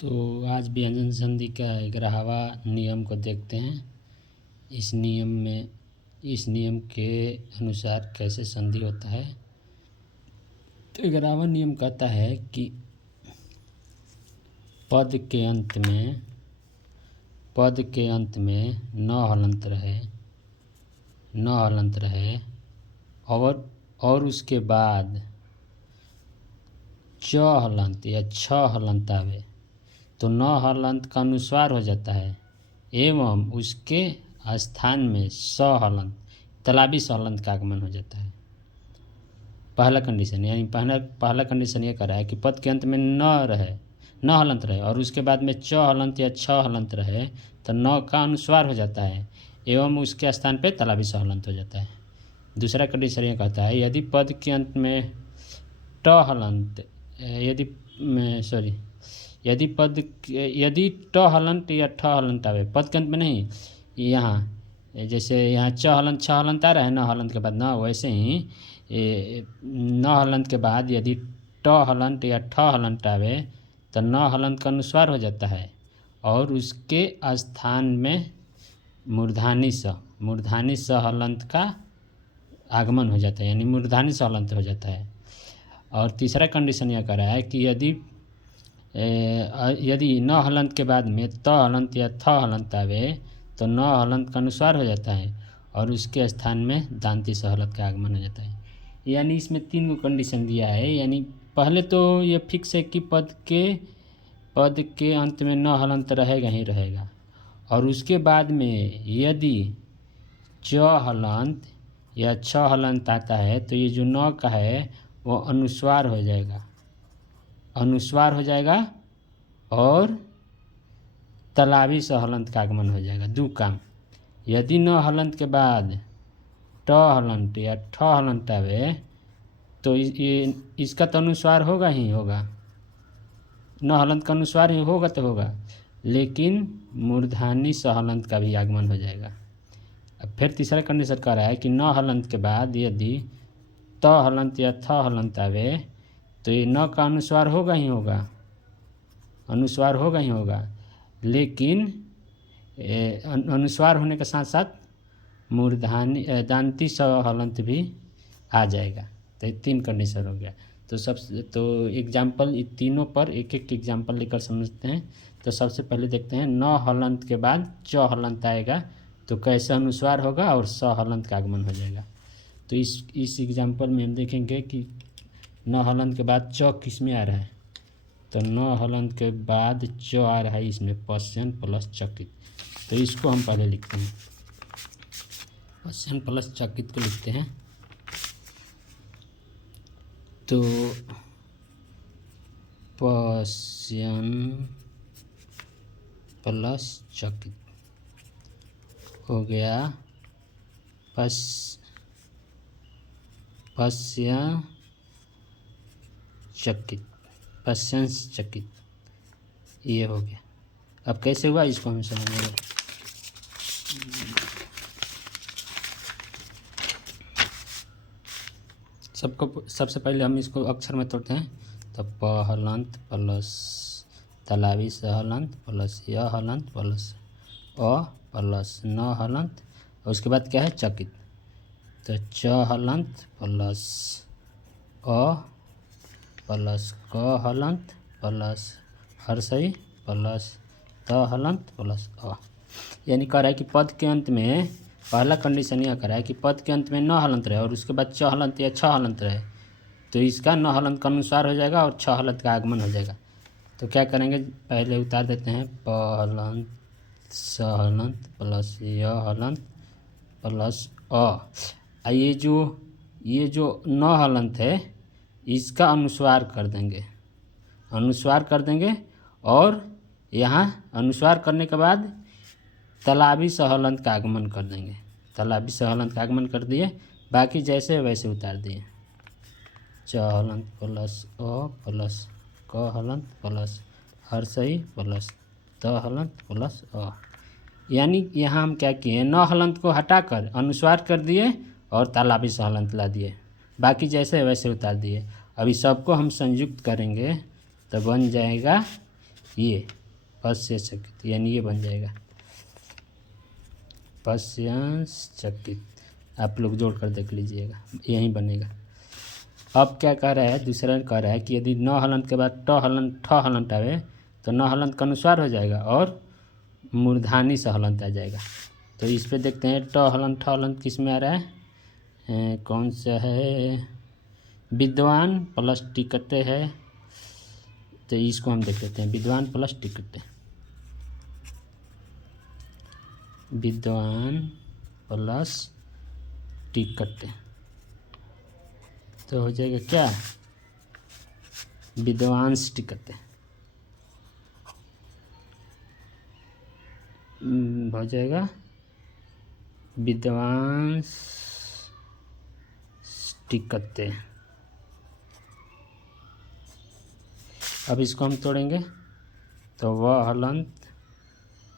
तो आज व्यंजन संधि का 11वां नियम को देखते हैं। इस नियम के अनुसार कैसे संधि होता है। तो 11वां नियम कहता है कि पद के अंत में न हलंत रहे और उसके बाद च हलंत या छ हलंत आवे तो न हलंत का अनुस्वार हो जाता है एवं उसके स्थान में स हलंत तालाबी स हलंत का आगमन हो जाता है। पहला कंडीशन यानी पहला कंडीशन ये कर रहा है कि पद के अंत में न हलंत रहे और उसके बाद में च हलंत या छ हलंत रहे तो न का अनुस्वार हो जाता है एवं उसके स्थान पे तालाबी स हलंत हो जाता है। दूसरा कंडीशन ये कहता है यदि पद के अंत में ट हलंत यदि ट हलंत या ठ हलंत आवे पद के अंत में नहीं, यहाँ जैसे यहाँ च हलंत छ हलंत आ रहा है न हलंत के बाद न, वैसे ही न हलंत के बाद यदि ट हलंत या ठ हलंत आवे तो न हलंत का अनुस्वार हो जाता है और उसके स्थान में मूर्धानी स हलंत का आगमन हो जाता है यानी मूर्धानी स हलंत हो जाता है। और तीसरा कंडीशन यह कर रहा है कि यदि न हलंत के बाद में त हलंत या थ हलंत आवे तो न हलंत का अनुस्वार हो जाता है और उसके स्थान में दांती स हलंत का आगमन हो जाता है। यानी इसमें 3 कंडीशन दिया है। यानी पहले तो ये फिक्स है कि पद के अंत में न हलंत रहेगा ही रहेगा और उसके बाद में यदि च हलंत या छ हलंत आता है तो ये जो न का है वो अनुस्वार हो जाएगा और तालाबी स हलंत का आगमन हो जाएगा। 2 काम। यदि न हलंत के बाद ट हलंत या ठ हलंत आवे तो इसका तो अनुस्वार होगा ही होगा, न हलंत का अनुस्वार ही होगा तो होगा, लेकिन मूर्धानी स हलंत का भी आगमन हो जाएगा। अब फिर तीसरा कंडीशन कह रहा है कि न हलंत के बाद यदि त हलंत या थ हलंत आवे तो ये न का अनुस्वार होगा ही होगा, लेकिन अनुस्वार होने के साथ साथ दांती स हलंत भी आ जाएगा। तो ये 3 कंडीशन हो गया। तो एग्जाम्पल तीनों पर एक एग्जाम्पल लेकर समझते हैं। तो सबसे पहले देखते हैं न हलंत के बाद च हलंत आएगा तो कैसे अनुस्वार होगा और स हलंत का आगमन हो जाएगा। तो इस एग्जाम्पल में हम देखेंगे कि न हलंत के बाद च किस में आ रहा है। तो न हलंत के बाद च आ रहा है इसमें पश्चन प्लस चकित। तो इसको हम पहले लिखते हैं, पश्चन प्लस चकित को लिखते हैं। तो पश्यन प्लस चकित हो गया पश्यन चकित ये हो गया। अब कैसे हुआ इसको हम समझेंगे। सबसे पहले हम इसको अक्षर में तोड़ते हैं। तो प हलंत प्लस तालाबी स हलंत प्लस य हलंत प्लस अ प्लस न हलंत और उसके बाद क्या है चकित। तो च हलंत प्लस अ प्लस क हलंत प्लस हर्षई प्लस त हलंत प्लस अ। यानी कह रहा है कि पद के अंत में पहला कंडीशन यह कर रहा है कि पद के अंत में न हलंत रहे और उसके बाद च हलंत या छ हलंत रहे तो इसका न हलंत का अनुस्वार हो जाएगा और छ हलंत का आगमन हो जाएगा। तो क्या करेंगे, पहले उतार देते हैं प हलंत स हलंत प्लस य हलंत प्लस अ। ये जो न हलंत है इसका अनुस्वार कर देंगे और यहाँ अनुस्वार करने के बाद तालाबी स हलंत का आगमन कर देंगे। तालाबी स हलंत का आगमन कर दिए, बाकी जैसे वैसे उतार दिए। च हलंत प्लस अ प्लस क हलंत प्लस हर्षई प्लस त हलंत प्लस अ। यानी यहाँ हम क्या किए, न हलंत को हटाकर अनुस्वार कर दिए और तालाबी स हलंत ला दिए, बाकी जैसे वैसे उतार दिए। अभी सबको हम संयुक्त करेंगे तो बन जाएगा ये पश्यचकित, यानी ये बन जाएगा पश्यचकित। आप लोग जोड़ कर देख लीजिएगा, यही बनेगा। अब क्या कह रहा है, दूसरा कह रहा है कि यदि न हलंत के बाद ट हलंत ठ हलंत आवे तो न हलंत का अनुस्वार हो जाएगा और मूर्धानी स हलंत आ जाएगा। तो इस पे देखते हैं ट हलंत ठ हलंत किस में आ रहा है, कौन सा है, विद्वान प्लस टिकटे है। तो इसको हम देख लेते हैं, विद्वान प्लस टिकटे, विद्वान प्लस टिकटे तो हो जाएगा क्या, विद्वांस टिकटे हो जाएगा विद्वांस टिकटे। अब इसको हम तोड़ेंगे तो वह हलंत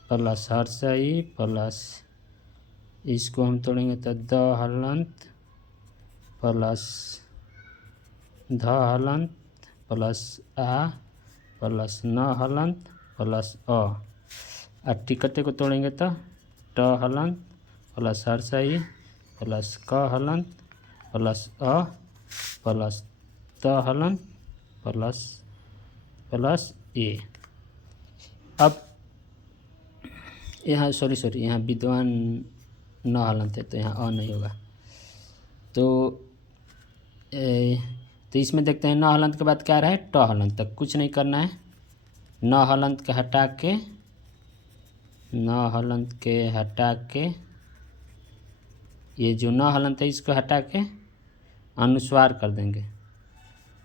प्लस हर्षई प्लस, इसको हम तोड़ेंगे तो द हलंत प्लस ध हलंत प्लस आ प्लस न हलंत प्लस अ। और टिकटे को तोड़ेंगे तो ट हलंत प्लस हर्षई प्लस क हलंत प्लस अ प्लस त हलंत प्लस प्लस ए। अब यहाँ सॉरी यहाँ विद्वान न हलंत है तो यहाँ अ नहीं होगा। तो इसमें देखते हैं न हलंत के बाद क्या रहा है, ट हलंत, तक कुछ नहीं करना है। न हलंत के हटा के, न हलंत के हटा के, ये जो न हलंत है इसको हटा के अनुस्वार कर देंगे,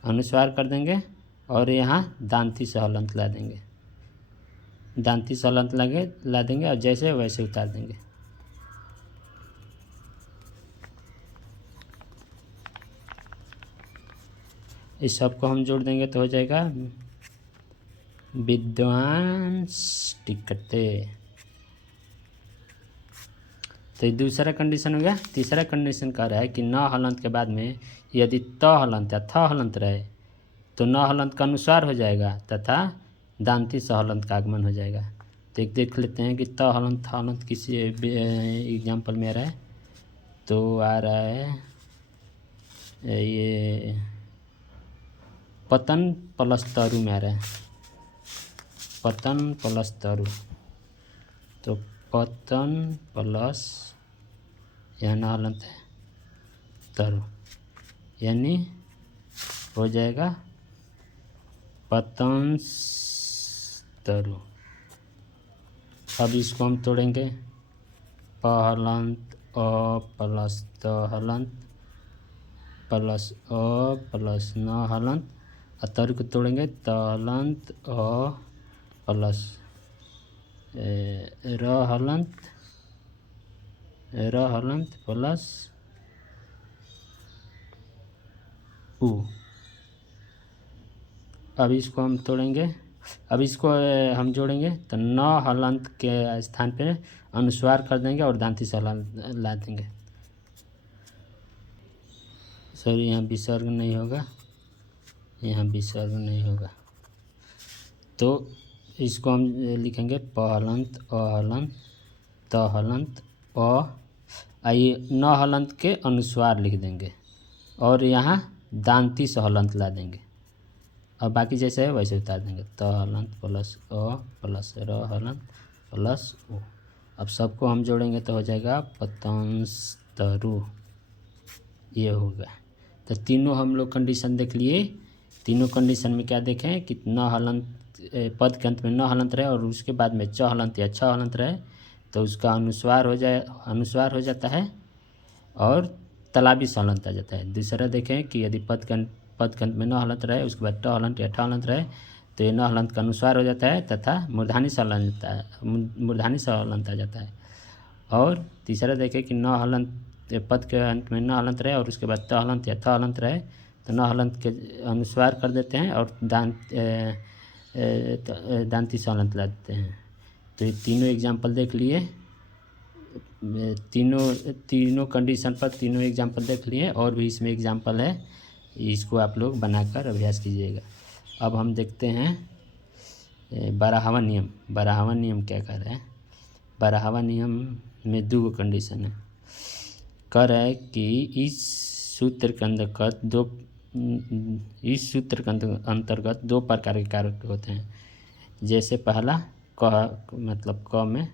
अनुस्वार कर देंगे और यहाँ दांती से हलंत ला देंगे, दांती से हलंत ला देंगे और जैसे वैसे उतार देंगे। इस सब को हम जोड़ देंगे तो हो जाएगा विद्वांस टिकटे। तो दूसरा कंडीशन हो गया। तीसरा कंडीशन कह रहा है कि न हलंत के बाद में यदि त हलंत या थ हलंत रहे तो न हलंत का अनुस्वार हो जाएगा तथा दांती स हलंत का आगमन हो जाएगा। तो एक देख लेते हैं कि त हलंत थ हलंत किसी एग्जाम्पल में आ रहा है। तो आ रहा है ये पतन प्लस तरु में आ रहा है, पतन प्लस तरु। तो पतन प्लस यहाँ न हलंत है तरु, यानी हो जाएगा पतंस तरु। अब इसको हम तोड़ेंगे, प हलंत अ प्लस त हलंत प्लस अ प्लस न हलंत, और तरु को तोड़ेंगे त हलंत अ प्लस र हलंत प्लस उ। अब इसको हम तोड़ेंगे, अब इसको हम जोड़ेंगे तो न हलंत के स्थान पे अनुस्वार कर देंगे और दांती से ला देंगे। सॉरी यहाँ विसर्ग नहीं होगा, यहाँ विसर्ग नहीं होगा। तो इसको हम लिखेंगे प हलंत अ हलंत त हलंत अ, आइए न हलंत के अनुस्वार लिख देंगे और यहाँ दांती से हलंत ला देंगे और बाकी जैसे है वैसे उतार देंगे। त हलंत प्लस अ प्लस र हलंत प्लस उ। अब सबको हम जोड़ेंगे तो हो जाएगा पतंस तरु, ये होगा। तो तीनों हम लोग कंडीशन देख लिए। तीनों कंडीशन में क्या देखें कि न हलंत पद के अंत में न हलंत रहे और उसके बाद में च हलंत या छ हलंत रहे तो उसका अनुस्वार हो जाता है और तलाबी स हलंत आ जाता है। दूसरा देखें कि यदि पद के अंत में न हलंत रहे उसके बाद ट हलंत या ठ हलंत रहे तो ये न हलंत का अनुस्वार हो जाता है तथा मूर्धानी स हलंत आ जाता है। और तीसरा देखें कि न हलंत पद के अंत में न हलंत रहे और उसके बाद त हलंत या थ हलंत रहे तो न हलंत के अनुस्वार कर देते हैं और दांती से हलंत ला देते हैं। तो ये तीनों एग्जाम्पल देख लिए, तीनों कंडीशन पर तीनों एग्जाम्पल देख लिए और भी इसमें एग्जाम्पल है, इसको आप लोग बनाकर अभ्यास कीजिएगा। अब हम देखते हैं बारहवा नियम क्या कह रहा है? बारहवा नियम में दो कंडीशन है। कह रहा है कि इस सूत्र के अंतर्गत दो प्रकार के कारक होते हैं। जैसे पहला क में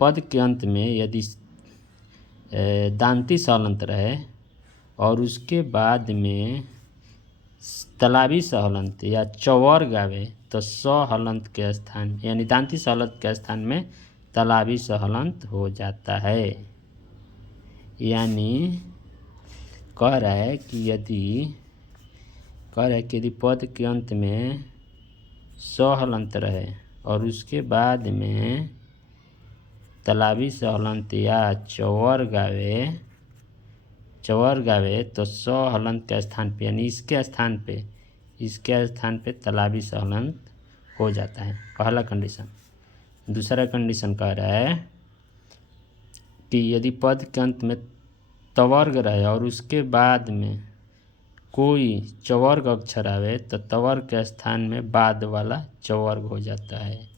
पद के अंत में यदि दांती सहलंत रहे और उसके बाद में तालाबी सहलंत या चवर्ग आवे तो सहलंत के स्थान यानी दांती सहलंत के स्थान में तालाबी सहलंत हो जाता है। यानी कह रहा है कि यदि पद के अंत में सहलंत रहे और उसके बाद में तालाबी सहलंत या चवर्ग आवे तो सहलंत के स्थान पे यानी इसके स्थान पे तालाबी सहलंत हो जाता है। पहला कंडीशन। दूसरा कंडीशन कह रहा है कि यदि पद के अंत में तवर्ग रहे और उसके बाद में कोई चवर्ग अक्षर आवे तो तवर्ग के स्थान में बाद वाला चवर्ग हो जाता है।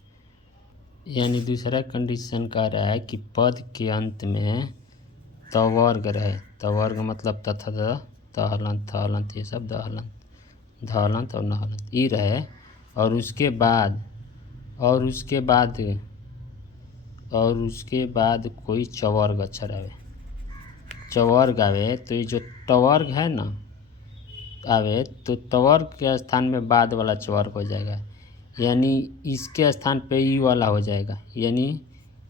यानी दूसरा कंडीशन कह रहा है कि पद के अंत में तवर्ग रहे, तवर्ग मतलब तथा तहलंत थहलंत ये सब दहलंत धहलंत और नहलंत ई रहे और उसके बाद कोई चवर्ग अक्षर आवे तो ये जो टवर्ग है ना आवे तो तवर्ग के स्थान में बाद वाला चवर्ग हो जाएगा। यानी इसके स्थान पे ई वाला हो जाएगा, यानी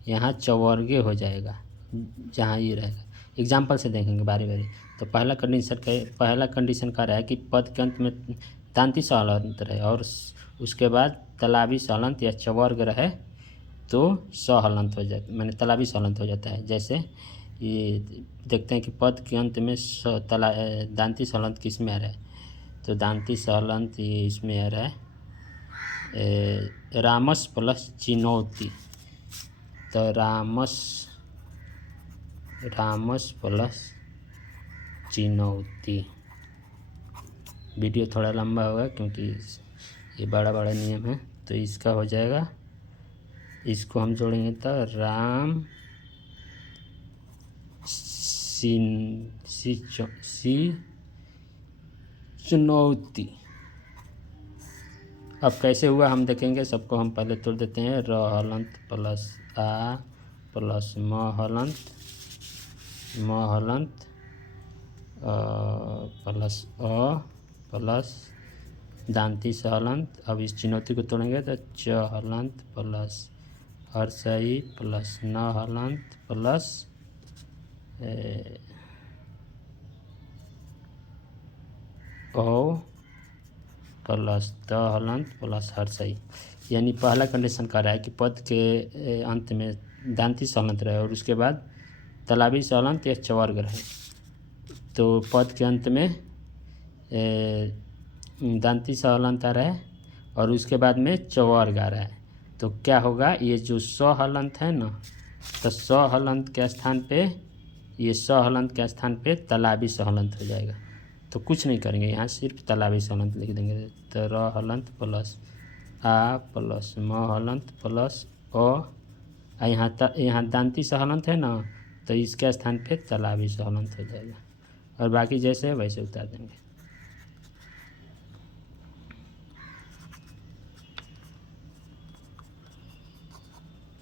यहाँ चवर्गे हो जाएगा जहाँ ये रहेगा। एग्जाम्पल से देखेंगे बारी बारी। तो पहला कंडीशन कह रहा है कि पद के अंत में दांती सहलंत रहे और उसके बाद तालाबी सहलंत या चवर्ग रहे तो सहलंत हो जाता, माने तालाबी सहलंत हो जाता है। जैसे ये देखते हैं कि पद के अंत में दांती सहलंत किस में आ रहा है? तो दांती सहलंत ये इसमें आ रहा है रामस प्लस चिनौती। तो रामस प्लस चिनौती। वीडियो थोड़ा लंबा होगा क्योंकि ये बड़ा नियम है। तो इसका हो जाएगा, इसको हम जोड़ेंगे तो राम चुनौती। अब कैसे हुआ हम देखेंगे। सबको हम पहले तोड़ देते हैं। र हलंत प्लस आ प्लस म हलंत प्लस अ प्लस दांती सहलंत। अब इस चुनौती को तोड़ेंगे तो च हलंत प्लस हर्षई प्लस न हलंत प्लस ओ प्लस त हलंत प्लस हर्षई। यानी पहला कंडीशन कह रहा है कि पद के अंत में दांती सहलंत रहे और उसके बाद तालाबी सहलंत या चवर्ग रहे। तो पद के अंत में दांती सहलंत आ रहा है और उसके बाद में चवर्ग आ रहा है तो क्या होगा? ये जो सहलंत है ना, तो सहलंत के स्थान पे तालाबी सहलंत हो जाएगा। तो कुछ नहीं करेंगे, यहाँ सिर्फ तालाबी सहलंत लिख देंगे। तो र हलंत प्लस आ प्लस म हलंत प्लस अ, यहाँ दांती सहलंत है ना, तो इसके स्थान पे तालाबी सहलंत हो जाएगा और बाकी जैसे है वैसे उतार देंगे।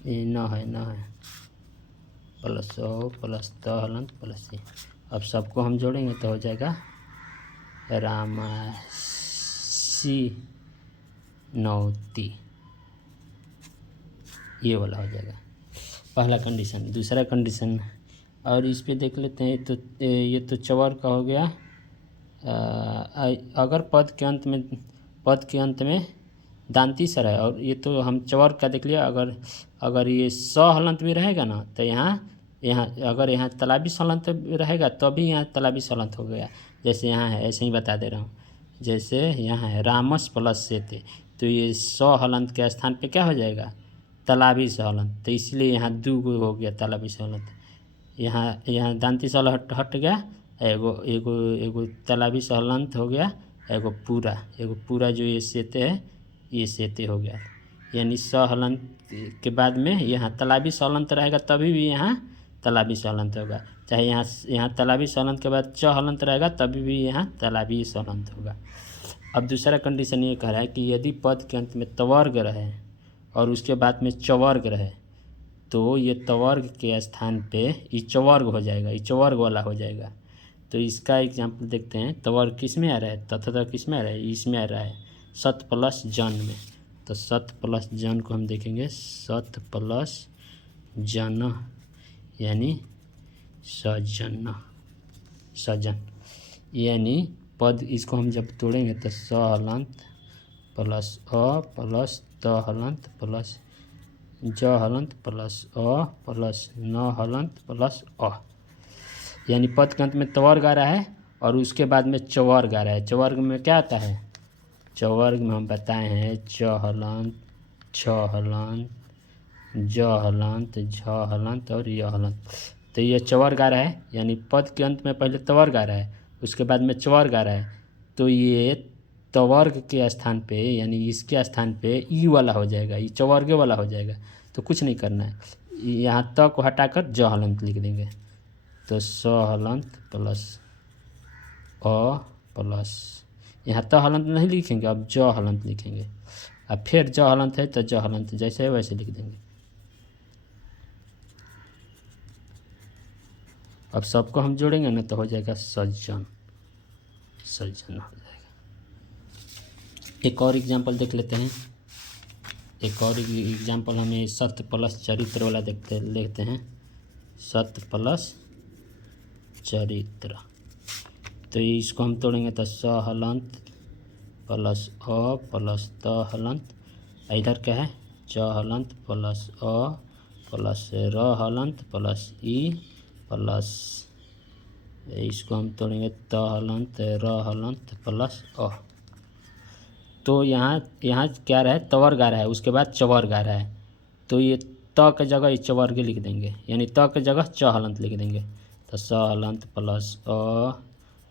ये न है प्लस ओ प्लस त हलंत प्लस ये। अब सबको हम जोड़ेंगे तो हो जाएगा रामासी नौती, ये वाला हो जाएगा पहला कंडीशन। दूसरा कंडीशन और इस पे देख लेते हैं। तो ये तो चवर्ग का हो गया। अगर पद के अंत में दांती सर है और ये तो हम चवर्ग का देख लिया। अगर ये सहलंत भी रहेगा ना तो यहाँ अगर यहाँ तालाबी सहलंत रहेगा तो भी यहाँ तालाबी सहलंत हो गया। जैसे यहाँ है ऐसे ही बता दे रहा हूँ। जैसे यहाँ है रामस प्लस सेते, तो ये सहलंत के स्थान पे क्या हो जाएगा? तालाबी सहलंत। तो इसलिए यहाँ दो हो गया तालाबी सहलंत। यहाँ दांती सहलंत हट गया, एगो तालाबी सहलंत हो गया, एगो पूरा जो ये सेते है ये सेते हो गया। यानी स हलंत के बाद में यहाँ तालाबी स हलंत रहेगा तभी भी यहाँ तालाबी स हलंत होगा, चाहे यहाँ तालाबी स हलंत के बाद च हलंत रहेगा तभी भी यहाँ तालाबी स हलंत होगा। अब दूसरा कंडीशन ये कह रहा है कि यदि पद के अंत में तवर्ग रहे और उसके बाद में चवर्ग रहे तो ये तवर्ग के स्थान पे इचवर्ग हो जाएगा, इचवर्ग वाला हो जाएगा। तो इसका एग्जाम्पल देखते हैं। तवर्ग किस में आ रहा है, तथा किस में आ रहा है, इसमें आ रहा है सत प्लस जन में। तो सत प्लस जन को हम देखेंगे, सत प्लस जन यानी सजन, सजन यानी पद, इसको हम जब तोड़ेंगे तो स हलंत प्लस अ प्लस त हलंत प्लस ज हलंत प्लस अ प्लस न हलंत प्लस अ, यानी पद के अंत में तवर्ग आ रहा है और उसके बाद में चवर्ग आ रहा है। चवर्ग में क्या आता है, चवर्ग में हम बताए हैं च हलंत, छ हलंत, ज हलंत, झ हलंत और य हलंत। तो ये चवर्ग आ रहा है, यानी पद के अंत में पहले तवर्ग आ रहा है उसके बाद में चवर्ग आ रहा है। तो ये तवर्ग के स्थान पे यानी इसके स्थान पे ई वाला हो जाएगा, ई चवर्गे वाला हो जाएगा। तो कुछ नहीं करना है, यहाँ त को हटाकर ज हलंत लिख देंगे। तो स हलंत प्लस अ प्लस, यहाँ त हलंत नहीं लिखेंगे, अब ज हलंत लिखेंगे। अब फिर ज हलंत है तो ज हलंत जैसे है वैसे लिख देंगे। अब सबको हम जोड़ेंगे ना तो हो जाएगा सज्जन, सज्जन हो जाएगा। एक और एग्जाम्पल देख लेते हैं। एक और एग्जाम्पल हमें सत्य प्लस चरित्र वाला देखते हैं। सत्य प्लस चरित्र, तो इसको हम तोड़ेंगे तो स हलंत प्लस अ प्लस त हलंत, इधर क्या है च हलंत प्लस अ प्लस र हलंत प्लस ई प्लस, इसको हम तोड़ेंगे त हलंत र हलंत प्लस अ। तो यहाँ क्या रहा है, तवर्ग आ रहा है उसके बाद चवर्ग आ रहा है। तो ये त के जगह चवर्ग लिख देंगे, यानी त के जगह च हलंत लिख देंगे। तो स हलंत प्लस अ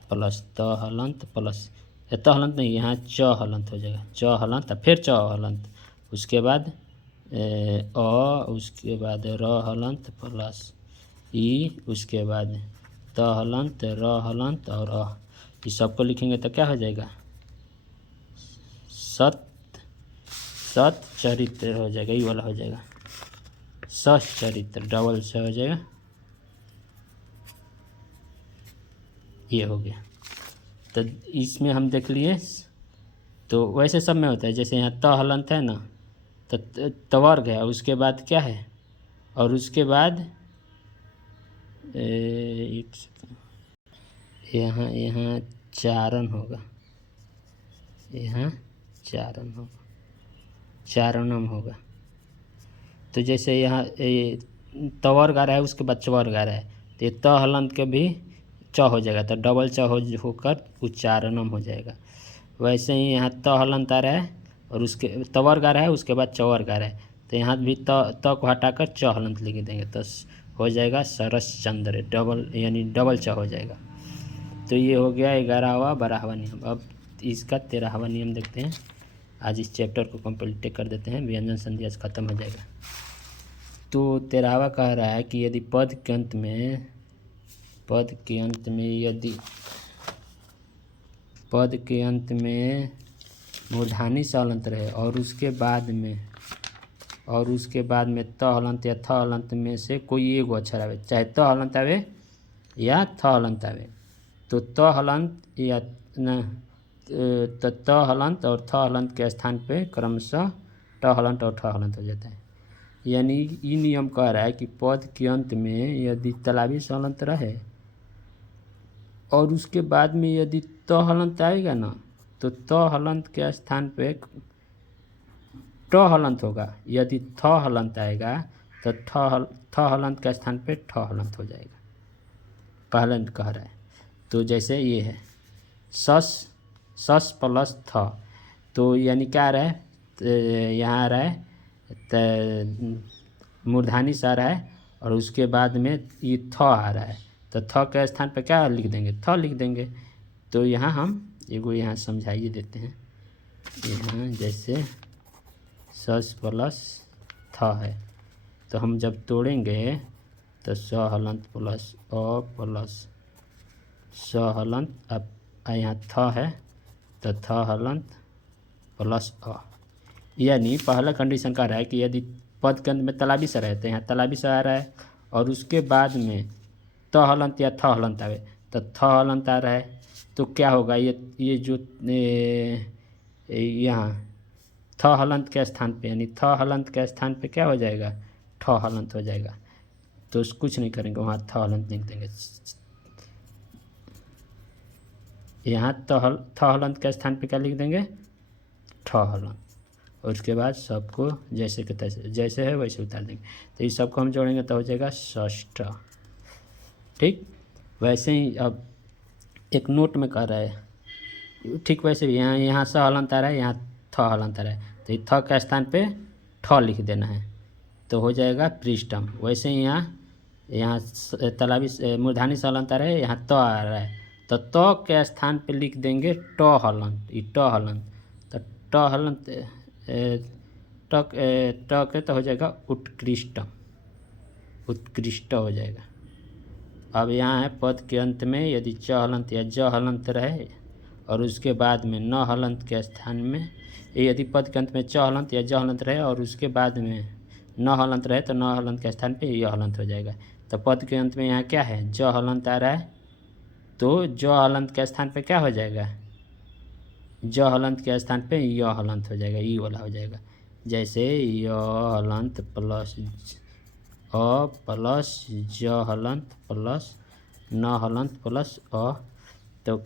प्लस त हलंत प्लस, त हलंत नहीं, यहाँ च हलंत हो जाएगा, च हलंत फिर च हलंत, उसके बाद उसके बाद र हलंत प्लस ई, उसके बाद त हलंत र हलंत और अ। इस सबको लिखेंगे तो क्या हो जाएगा, सत चरित्र हो जाएगा, ये वाला हो जाएगा सचरित्र, डबल से हो जाएगा, ये हो गया। तो इसमें हम देख लिए। तो वैसे सब में होता है, जैसे यहाँ त हलंत है ना तो तवर्ग है, उसके बाद क्या है और उसके बाद एक यहाँ चारण होगा, यहाँ चारण होगा, चारणम होगा। तो जैसे यहाँ तवर्ग आ रहा है उसके बाद चवर्ग आ रहा है, तो ये त हलंत के भी च हो जाएगा, तो डबल च होकर उच्चारणम हो जाएगा। वैसे ही यहाँ त हलंत आ रहा है और उसके तवर्ग आ रहा है उसके बाद चवर्ग आ रहा है, तो यहाँ भी त को हटाकर च हलंत लिख देंगे, तो हो जाएगा सरसचंद्र, डबल यानी डबल च हो जाएगा। तो ये हो गया 11वां 12वां नियम। अब इसका 13वां नियम देखते हैं। आज इस चैप्टर को कंप्लीट कर देते हैं, व्यंजन संधि आज खत्म हो जाएगा। तो 13वां कह रहा है कि यदि पद के अंत में मूर्धनी स हलंत रहे और उसके बाद में त हलंत या थ हलंत में से कोई एक अक्षर आवे, चाहे त हलंत आवे या थ हलंत आवे, तो त हलंत या त हलंत और थ हलंत के स्थान पे क्रमशः ट हलंत और ठ हलंत हो जाता है। यानी ये नियम कह रहा है कि पद के अंत में यदि तालाबी स हलंत रहे और उसके बाद में यदि त हलंत आएगा ना तो त हलंत के स्थान पे ट हलंत होगा, यदि थ हलंत आएगा तो थ हलंत के स्थान पे ठ हलंत हो जाएगा, पहले कह रहा है। तो जैसे ये है सस प्लस थ, तो यानी क्या आ रहा है, यहाँ आ रहा है तो मूर्धनी सा आ रहा है और उसके बाद में ये थ आ रहा है, तो थ के स्थान पे क्या लिख देंगे, थ लिख देंगे। तो यहाँ हम एगो यहाँ समझाइए देते हैं। यहाँ जैसे सस प्लस थ है। तो हम जब तोड़ेंगे तो स हलंत प्लस अ प्लस स हलंत, अब यहाँ थ है तो थ हलंत प्लस अ, यानी पहला कंडीशन कह रहा है कि यदि पद के अंत में तलाबी सा रहते हैं, तलाबी सा आ रहा है और उसके बाद में त हलंत या थ हलंत आवे तो थ हलंत आ रहा है, तो क्या होगा, ये जो यहाँ थ हलंत के स्थान पे, यानी थ हलंत के स्थान पे क्या हो जाएगा, ठ हलंत हो जाएगा। तो कुछ नहीं करेंगे, वहाँ थ हलंत लिख देंगे। यहाँ थ हलंत के स्थान पे क्या लिख देंगे, ठ हलंत, और उसके बाद सबको जैसे के तैसे जैसे है वैसे उतार देंगे। तो इस सबको हम जोड़ेंगे तो हो जाएगा षष्ठ। ठीक, वैसे ही अब एक नोट में कह रहा है, ठीक वैसे ही यहाँ स हलंत आ रहा है, यहाँ थ हलंत आ रहा है, तो थ के स्थान पे ठ लिख देना है तो हो जाएगा पृष्ठम। वैसे ही यहाँ तलाबी मूर्धानी स हलंत आ रहा है, यहाँ त आ रहा है, तो त के स्थान पे लिख देंगे ट हलंत, ट हलंत, तो ट हलंत ट के तो हो जाएगा उत्कृष्टम, उत्कृष्ट हो जाएगा। अब यहाँ है पद के अंत में यदि च हलंत या ज हलंत रहे और उसके बाद में न हलंत के स्थान में, यदि पद के अंत में च हलंत या ज हलंत रहे और उसके बाद में न हलंत रहे तो न हलंत के स्थान पे य हलंत हो जाएगा। तो पद के अंत में यहाँ क्या है, ज हलंत आ रहा है, तो ज हलंत के स्थान पे क्या हो जाएगा, ज हलंत के स्थान पे य हलंत हो जाएगा, ई वाला हो जाएगा। जैसे य हलंत प्लस अ प्लस ज हलंत प्लस न हलंत प्लस अ, तो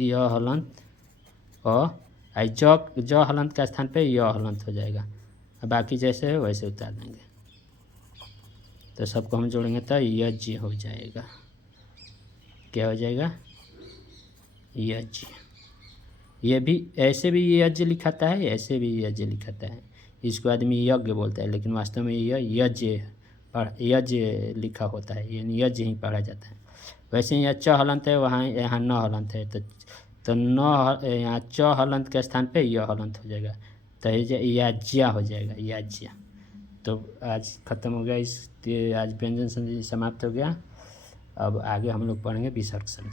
य हलंत अ, ज हलंत के स्थान पे य हलंत हो जाएगा। बाकी जैसे है वैसे उतार देंगे। तो सबको हम जोड़ेंगे तो यज्ञ हो जाएगा। क्या हो जाएगा, यज्ञ। ये भी ऐसे भी यज्ञ लिखाता है, ऐसे भी यज्ञ लिखाता है। इसको आदमी यज्ञ बोलता है, लेकिन वास्तव में यह यज्ञ लिखा होता है, यानी यज्ञ ही पढ़ा जाता है। वैसे यहाँ च हलंत है, वहाँ यहाँ न हलंत है, तो न यहाँ च हलंत के स्थान पे य हलंत हो जाएगा, तो याज्ञा हो जाएगा, याज्ञा। तो आज ख़त्म हो गया, आज व्यंजन संधि समाप्त हो गया। अब आगे हम लोग पढ़ेंगे विसर्ग संधि।